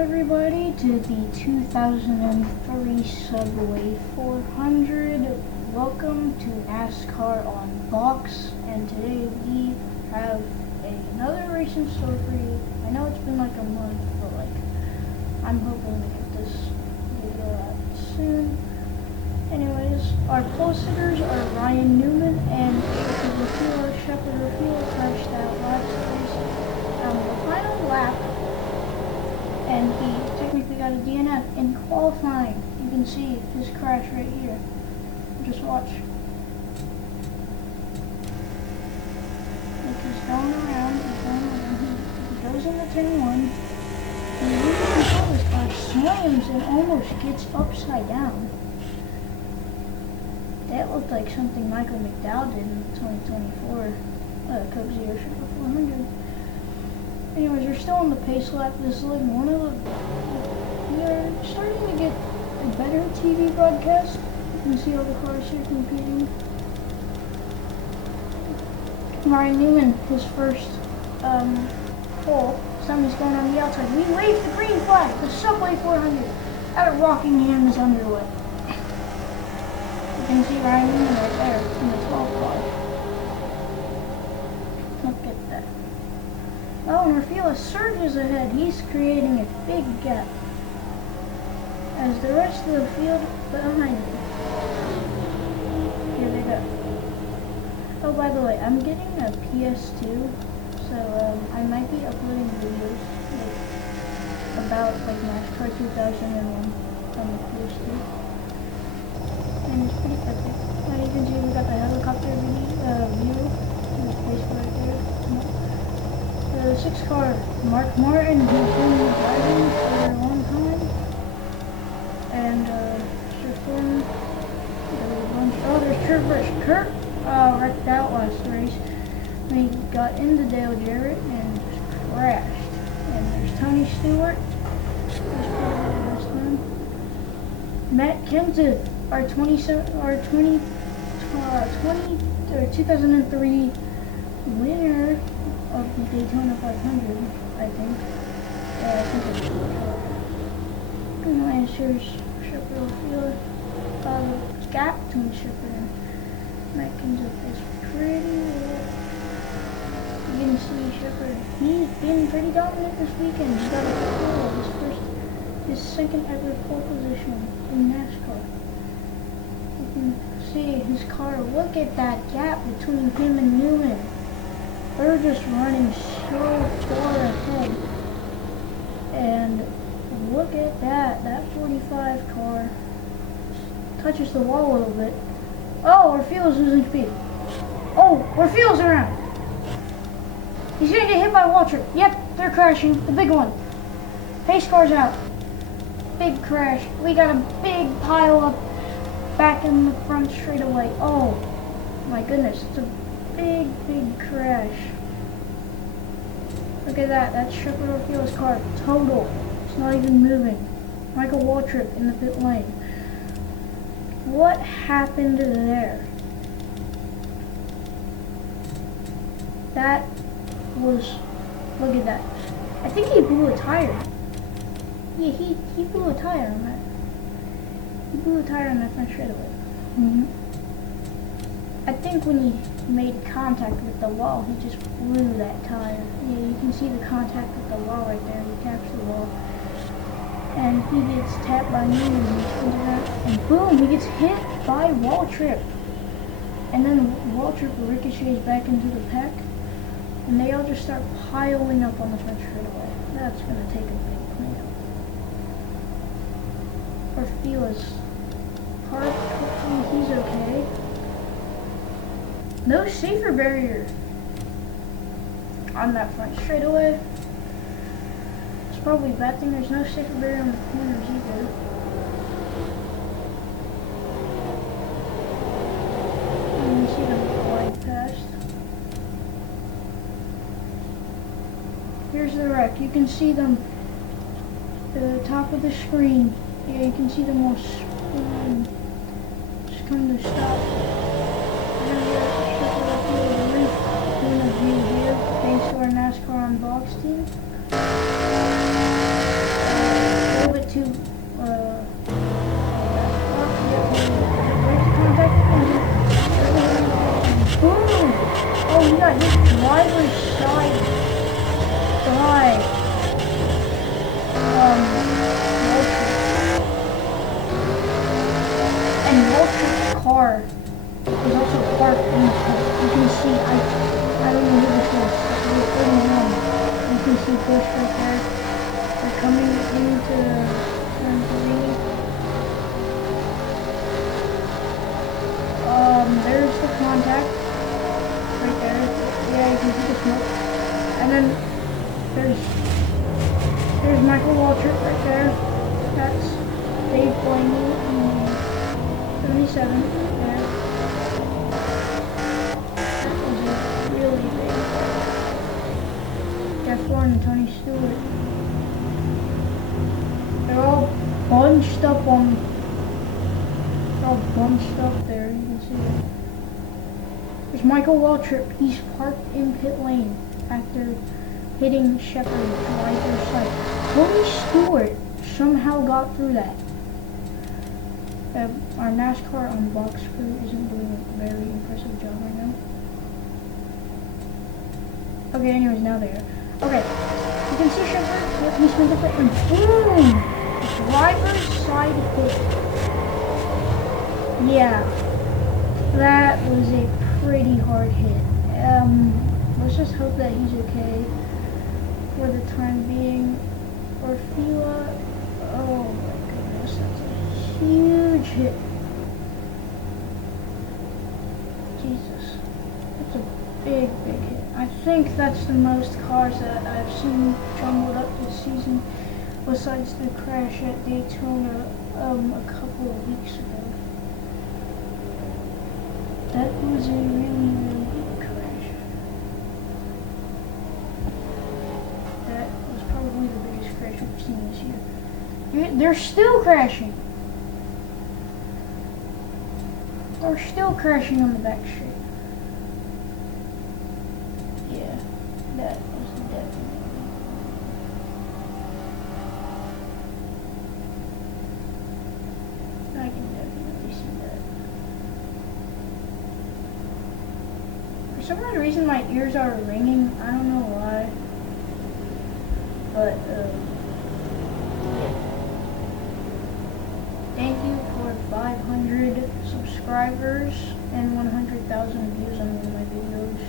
everybody to the 2003 Subway 400. Welcome to NASCAR on Box, and today we have another racing story for you. I know it's been like a month, but I'm hoping to get this video out soon. Anyways, our pole sitters are Ryan Newman and Shepherd Refuel crashed out last race on the final lap. And he technically got a DNF in qualifying. You can see his crash right here. Just watch. Like he's going around, he goes into turn 1. He loses control of his car, slams and almost gets upside down. That looked like something Michael McDowell did in the 2024 Cup Zero Super 400. Anyways, we're still on the pace lap. This is like one of the... We are starting to get a better TV broadcast. You can see all the cars here competing. Ryan Newman, his first pole. Somebody's going on the outside. We waved the green flag. The Subway 400 out of Rockingham is underway. You can see Ryan Newman right there in the 12th car. Look at that. Oh, and Rafaela surges ahead. He's creating a big gap as the rest of the field behind him. Here they go. Oh, by the way, I'm getting a PS2, so I might be uploading videos about NASCAR 2001 on the PS2. And it's pretty epic. You can see we got the helicopter view. There's place right there. The 6th car, Mark Martin, who's been driving for a long time, and there's Kurt Busch. Kurt wrecked out last race when he got into Dale Jarrett and just crashed. And there's Tony Stewart, Matt Kenseth, our 2003 winner of the Daytona 500, I think. Yeah, I think it's nice. Here's Shepherd Refuel. The gap between Shepherd and Matt Kenseth is pretty good. You can see Shepherd. He's been pretty dominant this weekend. He got a pole, his second ever pole position in NASCAR. You can see his car. Look at that gap between him and Newman. They're just running so far ahead. And look at that. That 45 car touches the wall a little bit. Oh, Rafaela's losing speed. Oh, Rafaela's around. He's gonna get hit by a wall trip. Yep, they're crashing. The big one. Pace car's out. Big crash. We got a big pile up back in the front straightaway. Oh, my goodness. It's a big crash. Look at that. That's Shepherd Refuel's car. Total. It's not even moving. Michael Waltrip in the pit lane. What happened there? That was... Look at that. I think he blew a tire. Yeah, he blew a tire on that. He blew a tire on that front straightaway. I think when he made contact with the wall, he just blew that tire. Yeah, you can see the contact with the wall right there. He taps the wall. And he gets tapped by Newman, and boom, he gets hit by Waltrip. And then Waltrip ricochets back into the pack, and they all just start piling up on the front straightaway. That's going to take a big cleanup. Rafaela's parked, he's okay. No safer barrier on that front straightaway. It's probably a bad thing there's no safer barrier on the corners either. You can see them glide past. Here's the wreck. You can see them the top of the screen. Yeah, you can see them all spin. Just come to stop. Thanks to our NASCAR on Box team. Michael Waltrip right there. That's Dave Blaney in 77 there. That was a really big Jeff Gordon and Tony Stewart. They're all bunched up on. They're all bunched up there. You can see it. There's Michael Waltrip. He's parked in pit lane after hitting Shepard right their side. Tony Stewart somehow got through that. Our NASCAR on box crew isn't doing a very impressive job right now. Okay, anyways, now there. Okay, you can see Shepard. Yep, he's been different. And boom! Driver's side hit. Yeah, that was a pretty hard hit. Let's just hope that he's okay for the time being. Orfila, oh my goodness, that's a huge hit. Jesus, that's a big hit. I think that's the most cars that I've seen jumbled up this season, besides the crash at Daytona a couple of weeks ago. That was a really big crash. That was probably the biggest crash we've seen this year. They're still crashing. They're still crashing on the back street. Yeah, that was definitely. I can definitely see that. For some odd reason, my ears are ringing. I don't know why. But, thank you for 500 subscribers and 100,000 views on one of my videos.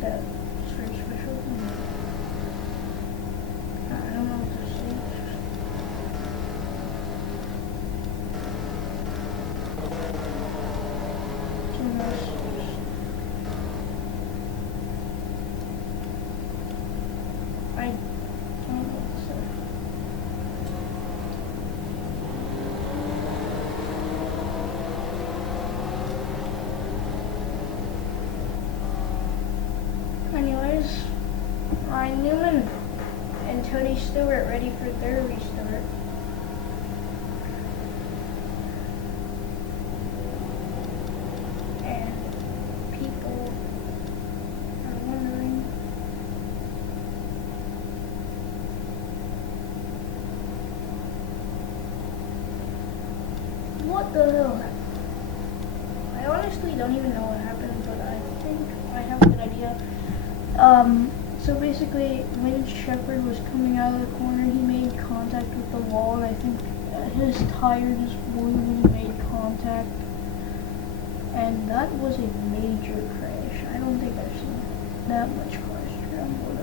That's very special to me. I don't know what to say. Two messages. I don't know what to say. Anyways, Ryan Newman and Tony Stewart ready for their restart. And people are wondering what the hell happened. I honestly don't even know what happened, but I think I have a good idea. So basically, when Shepard was coming out of the corner, he made contact with the wall, and I think his tire just blew when he made contact. And that was a major crash. I don't think I've seen that much cars scrambled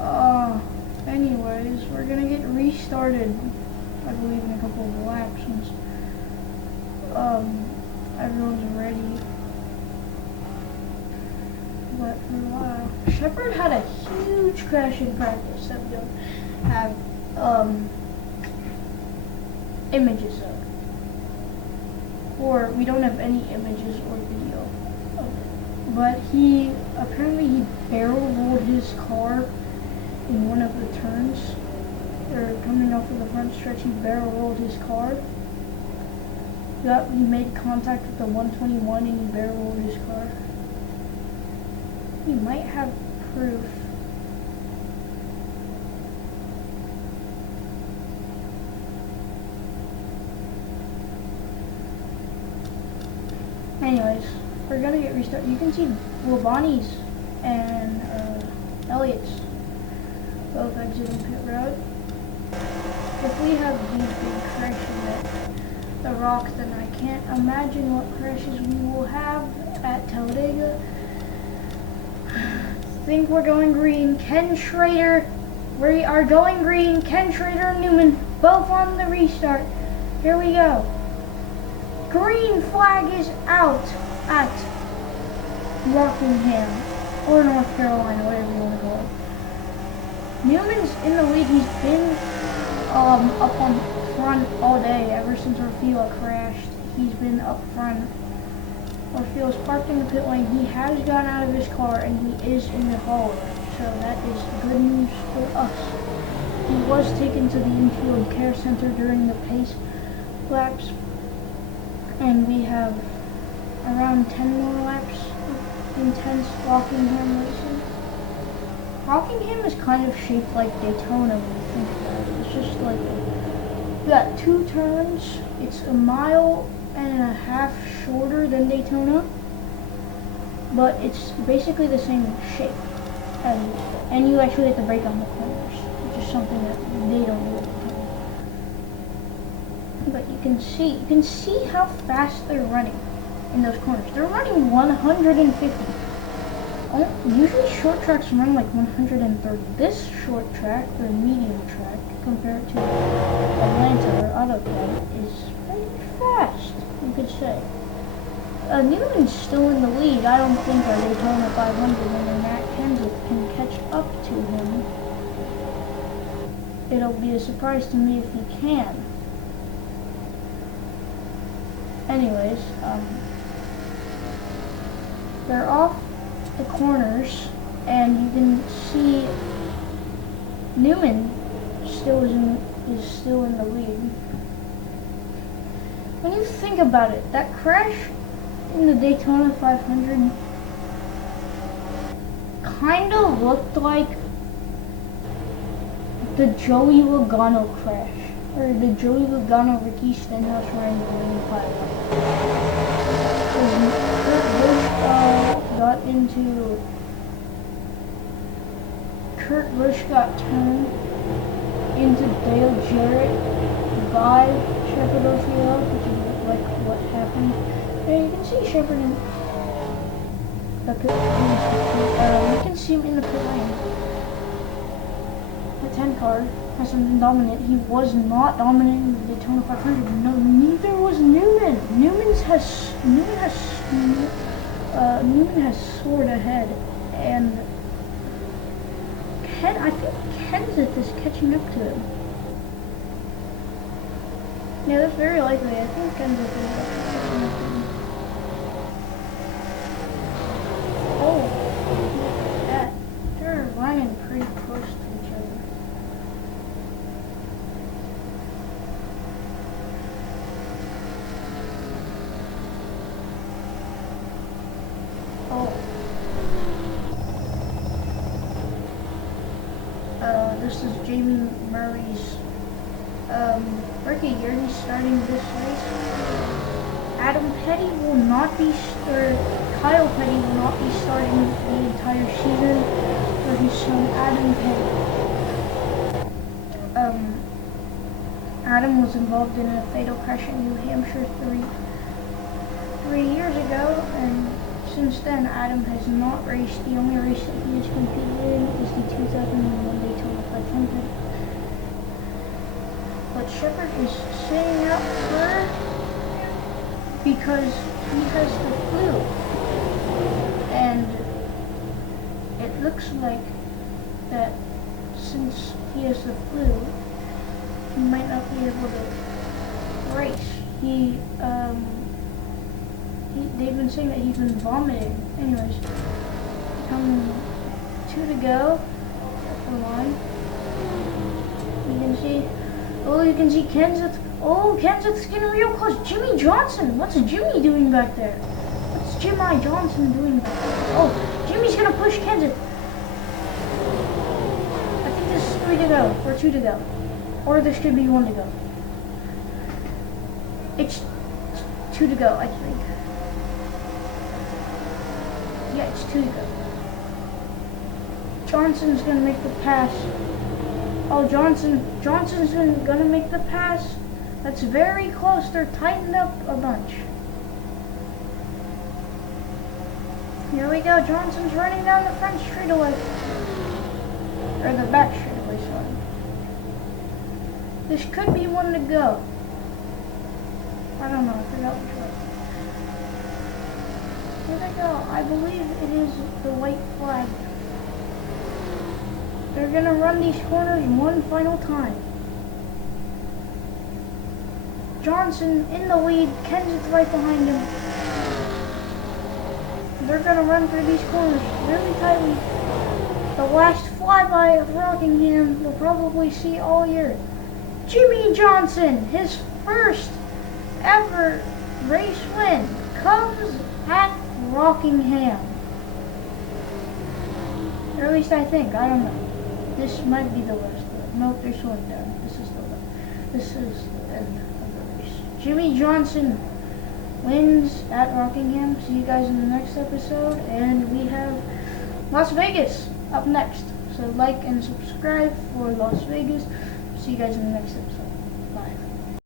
up. Anyways, we're gonna get restarted, I believe, in a couple of laps since everyone's ready. But for a while, Shepard had a huge crash in practice that we don't have images of, or we don't have any images or video of it. But he barrel rolled his car in one of the turns, or coming off of the front stretch. He barrel rolled his car. He made contact with the 121 and he barrel rolled his car. He might have proof. Anyways, we're gonna get restarted. You can see Labonte's and Elliott's both exiting pit road. If we have these big crashes at the Rock, then I can't imagine what crashes we will have at Talladega. I think we're going green. Ken Schrader, we are going green. Ken Schrader and Newman, both on the restart. Here we go. Green flag is out at Rockingham, or North Carolina, whatever you want to call it. Newman's in the lead. He's been up on front all day ever since Orfila crashed. He's been up front. Orfila's parked in the pit lane. He has gotten out of his car and he is in the hauler. So that is good news for us. He was taken to the infield care center during the pace laps, and we have around 10 more laps of intense Rockingham racing. Rockingham is kind of shaped like Daytona when you think about it. It's just like you got 2 turns. It's a mile and a half shorter than Daytona, but it's basically the same shape. And you actually have to brake on the corners, which is something that they don't do at the time. But you can see how fast they're running in those corners. They're running 150. Usually short tracks run like 130. This short track, or medium track, compared to Atlanta or Autopilot, is pretty fast, you could say. Newman's still in the lead. I don't think our Daytona 500 winner Matt Kenseth can catch up to him. It'll be a surprise to me if he can. Anyways, they're off the corners, and you can see Newman is still in the lead. When you think about it, that crash in the Daytona 500 kind of looked like the Joey Logano crash, or the Joey Logano Ricky Stenhouse ran the winning pilot. Kurt Busch got turned into Dale Jarrett by Shepard O'Field, which is like what happened. And you can see Shepard in the pit lane. You can see him in the pit lane. The 10 car hasn't been dominant. He was not dominant in the Daytona 500. No, neither was Newman. Newman has soared ahead, and I think Kenseth is catching up to him. Yeah, that's very likely. I think Kenseth is catching up to him. Oh, look at that. They're running pretty close to each other. Oh. This is Jamie Murray's rookie year. He's starting this race. Adam Petty will not be, Kyle Petty will not be starting the entire season for his son Adam Petty. Adam was involved in a fatal crash in New Hampshire three years ago, and since then Adam has not raced. The only race that he has competed in is the 2001 Daytona 500. But Shepard is sitting out for because he has the flu, and it looks like that since he has the flu, he might not be able to race. They've been saying that he's been vomiting. Anyways, 2 to go. Come on. You can see Kenseth. Oh, Kenseth's getting real close. Jimmy Johnson. What's Jimmy doing back there? What's Jimmy Johnson doing back there? Oh, Jimmy's gonna push Kenseth. I think this is 3 to go, or 2 to go. Or this could be 1 to go. It's 2 to go, I think. Yeah, it's 2 to go. Johnson's gonna make the pass. Oh, Johnson's gonna make the pass. That's very close. They're tightened up a bunch. Here we go. Johnson's running down the front straightaway. Or the back straightaway, sorry. This could be 1 to go. I don't know. I forgot which way. Here they go. I believe it is the white flag. They're gonna run these corners one final time. Johnson in the lead. Kenseth's right behind him. They're gonna run through these corners really tightly. The last flyby of Rockingham you'll probably see all year. Jimmy Johnson, his first ever race win, comes at Rockingham. Or at least I think. I don't know. This might be the last one. Nope, they're slowing down. This is the end of the race. Jimmy Johnson wins at Rockingham. See you guys in the next episode. And we have Las Vegas up next. So like and subscribe for Las Vegas. See you guys in the next episode.